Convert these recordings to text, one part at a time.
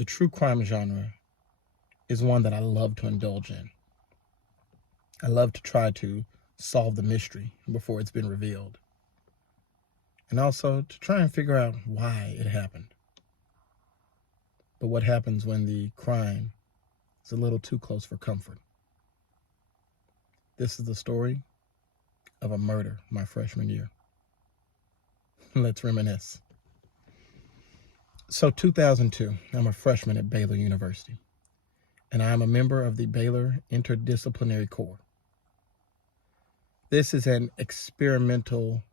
The true crime genre is one that I love to indulge in. I love to try to solve the mystery before it's been revealed, and also to try and figure out why it happened. But what happens when the crime is a little too close for comfort? This is the story of a murder my freshman year. Let's reminisce. So 2002, I'm a freshman at Baylor University, and I am a member of the Baylor Interdisciplinary Corps. This is an experimental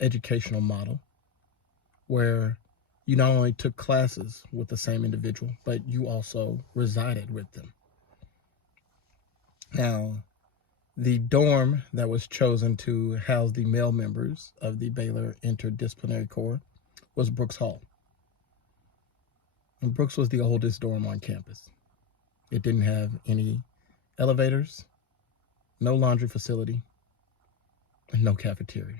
educational model where you not only took classes with the same individual, but you also resided with them. Now, the dorm that was chosen to house the male members of the Baylor Interdisciplinary Corps was Brooks Hall. And Brooks was the oldest dorm on campus. It didn't have any elevators, no laundry facility, and no cafeteria.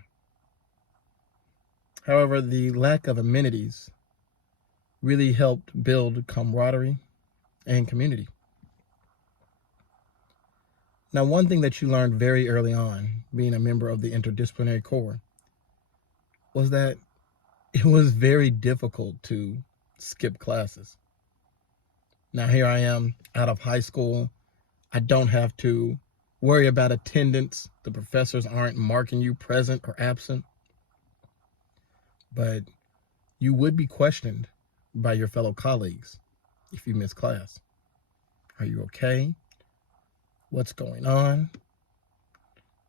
However, the lack of amenities really helped build camaraderie and community. Now, one thing that you learned very early on, being a member of the Interdisciplinary Corps, was that it was very difficult to skip classes. Now, here I am out of high school. I don't have to worry about attendance. The professors aren't marking you present or absent. But you would be questioned by your fellow colleagues if you miss class. Are you okay? What's going on?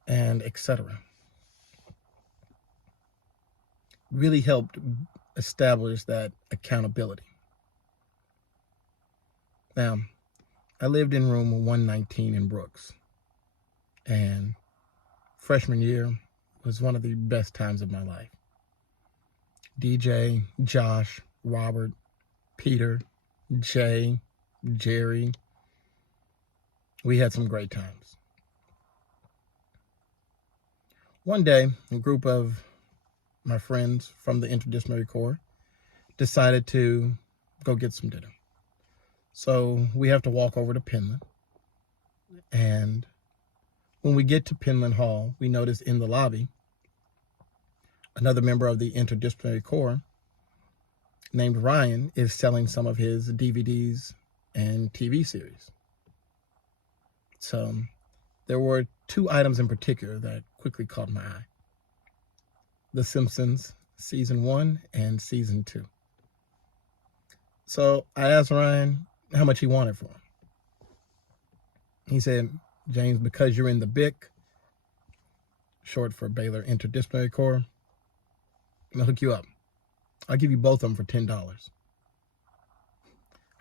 And etc. Really helped establish that accountability. Now, I lived in room 119 in Brooks, and freshman year was one of the best times of my life. DJ, Josh, Robert, Peter, Jay, Jerry. We had some great times. One day, a group of my friends from the Interdisciplinary Corps decided to go get some dinner. So we have to walk over to Penland. And when we get to Penland Hall, we notice in the lobby another member of the Interdisciplinary Corps named Ryan is selling some of his DVDs and TV series. So there were two items in particular that quickly caught my eye. The Simpsons season 1 and season 2. So I asked Ryan how much he wanted for them. He said, "James, because you're in the BIC, short for Baylor Interdisciplinary Corps, I'm gonna hook you up. I'll give you both of them for $10.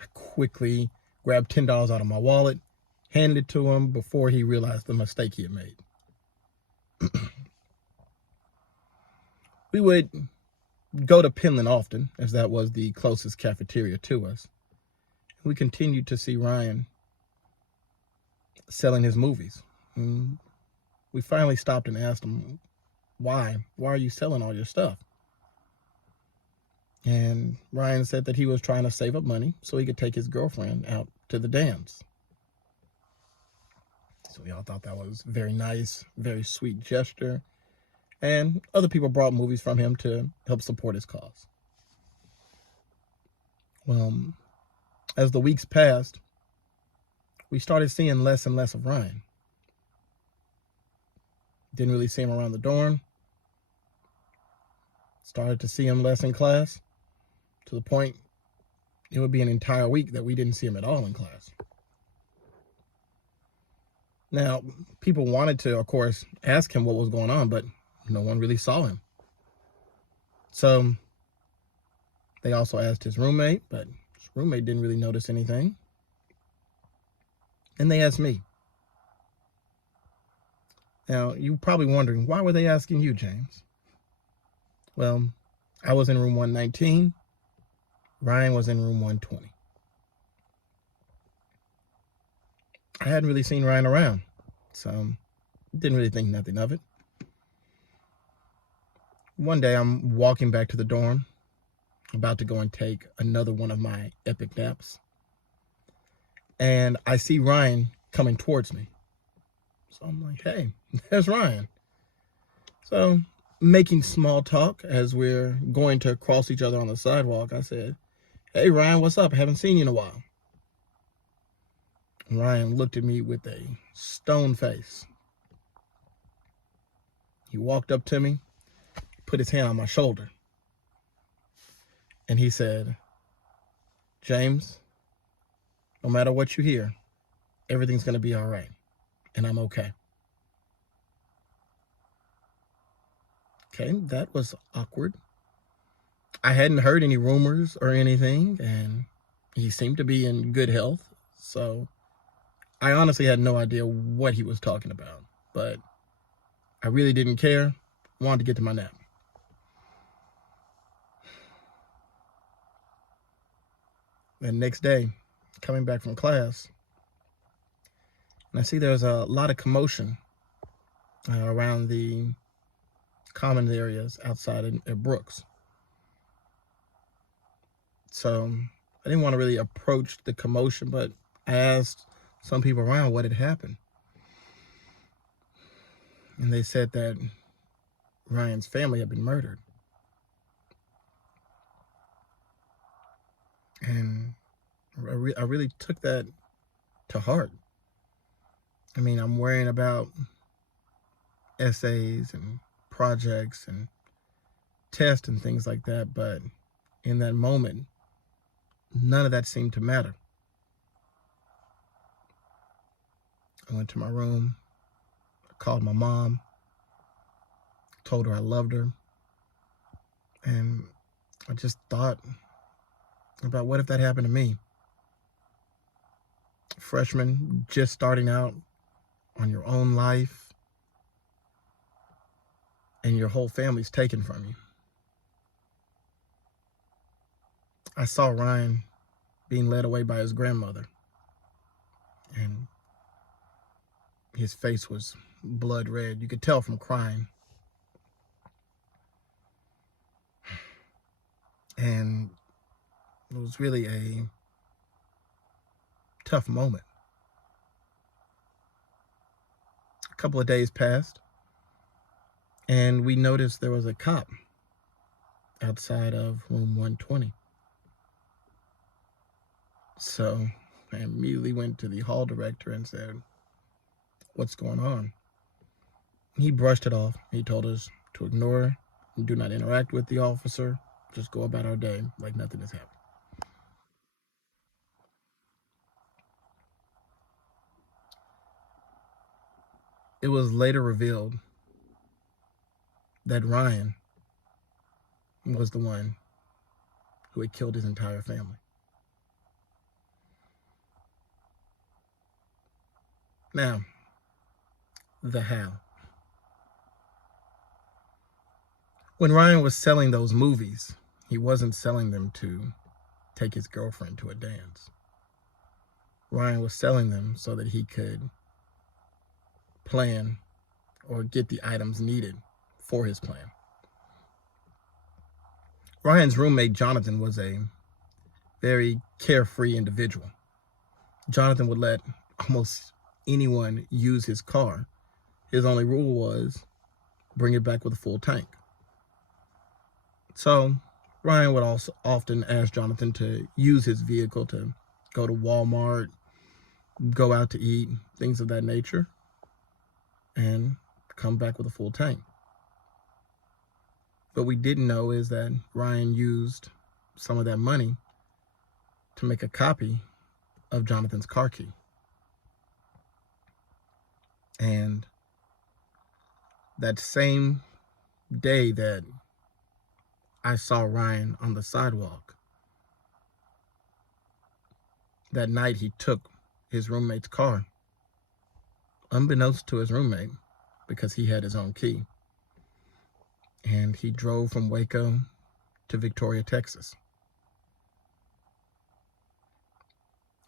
I quickly grabbed $10 out of my wallet, handed it to him before he realized the mistake he had made. We would go to Penland often, as that was the closest cafeteria to us. We continued to see Ryan selling his movies. And we finally stopped and asked him, why? Why are you selling all your stuff? And Ryan said that he was trying to save up money so he could take his girlfriend out to the dance. So we all thought that was very nice, very sweet gesture. And other people brought movies from him to help support his cause. Well, as the weeks passed, we started seeing less and less of Ryan. Didn't really see him around the dorm. Started to see him less in class, to the point it would be an entire week that we didn't see him at all in class. Now, people wanted to, of course, ask him what was going on, but no one really saw him. So they also asked his roommate, but his roommate didn't really notice anything. And they asked me. Now, you're probably wondering, why were they asking you, James? Well, I was in room 119. Ryan was in room 120. I hadn't really seen Ryan around, so didn't really think nothing of it. One day, I'm walking back to the dorm. about to go and take another one of my epic naps. And I see Ryan coming towards me. So I'm like, hey, there's Ryan. So making small talk as we're going to cross each other on the sidewalk, I said, hey, Ryan, what's up? I haven't seen you in a while. Ryan looked at me with a stone face. He walked up to me, put his hand on my shoulder, and he said, James, no matter what you hear, everything's going to be all right, and I'm okay. Okay, that was awkward. I hadn't heard any rumors or anything, and he seemed to be in good health, so I honestly had no idea what he was talking about, but I really didn't care. Wanted to get to my nap. The next day, coming back from class, and I see there's a lot of commotion around the common areas outside at Brooks. So I didn't want to really approach the commotion, but I asked some people around what had happened. And they said that Ryan's family had been murdered. And I really took that to heart. I mean, I'm worrying about essays and projects and tests and things like that, but in that moment, none of that seemed to matter. I went to my room, I called my mom, told her I loved her, and I just thought about what if that happened to me? Freshman, just starting out on your own life, and your whole family's taken from you. I saw Ryan being led away by his grandmother, and his face was blood red. You could tell from crying. And it was really a tough moment. A couple of days passed, and we noticed there was a cop outside of room 120. So I immediately went to the hall director and said, what's going on? He brushed it off. He told us to ignore and do not interact with the officer. Just go about our day like nothing has happened. It was later revealed that Ryan was the one who had killed his entire family. Now, the how. When Ryan was selling those movies, he wasn't selling them to take his girlfriend to a dance. Ryan was selling them so that he could plan or get the items needed for his plan. Ryan's roommate, Jonathan, was a very carefree individual. Jonathan would let almost anyone use his car. His only rule was bring it back with a full tank. So Ryan would also often ask Jonathan to use his vehicle to go to Walmart, go out to eat, things of that nature, and come back with a full tank. What we didn't know is that Ryan used some of that money to make a copy of Jonathan's car key. And that same day that I saw Ryan on the sidewalk, that night he took his roommate's car, unbeknownst to his roommate, because he had his own key. And he drove from Waco to Victoria, Texas.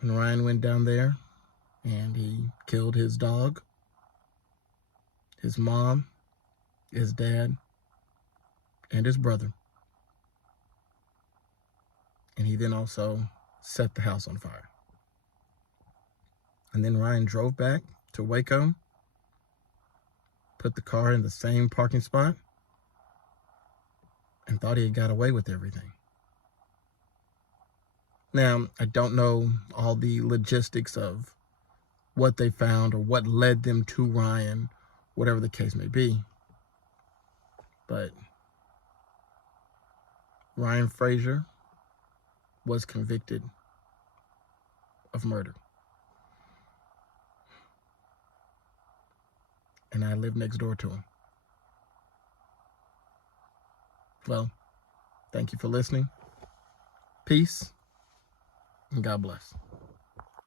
And Ryan went down there and he killed his dog, his mom, his dad, and his brother. And he then also set the house on fire. And then Ryan drove back to Waco, put the car in the same parking spot, and thought he had got away with everything. Now, I don't know all the logistics of what they found or what led them to Ryan, whatever the case may be. But Ryan Frazier was convicted of murder. And I live next door to him. Well, thank you for listening. Peace, and God bless.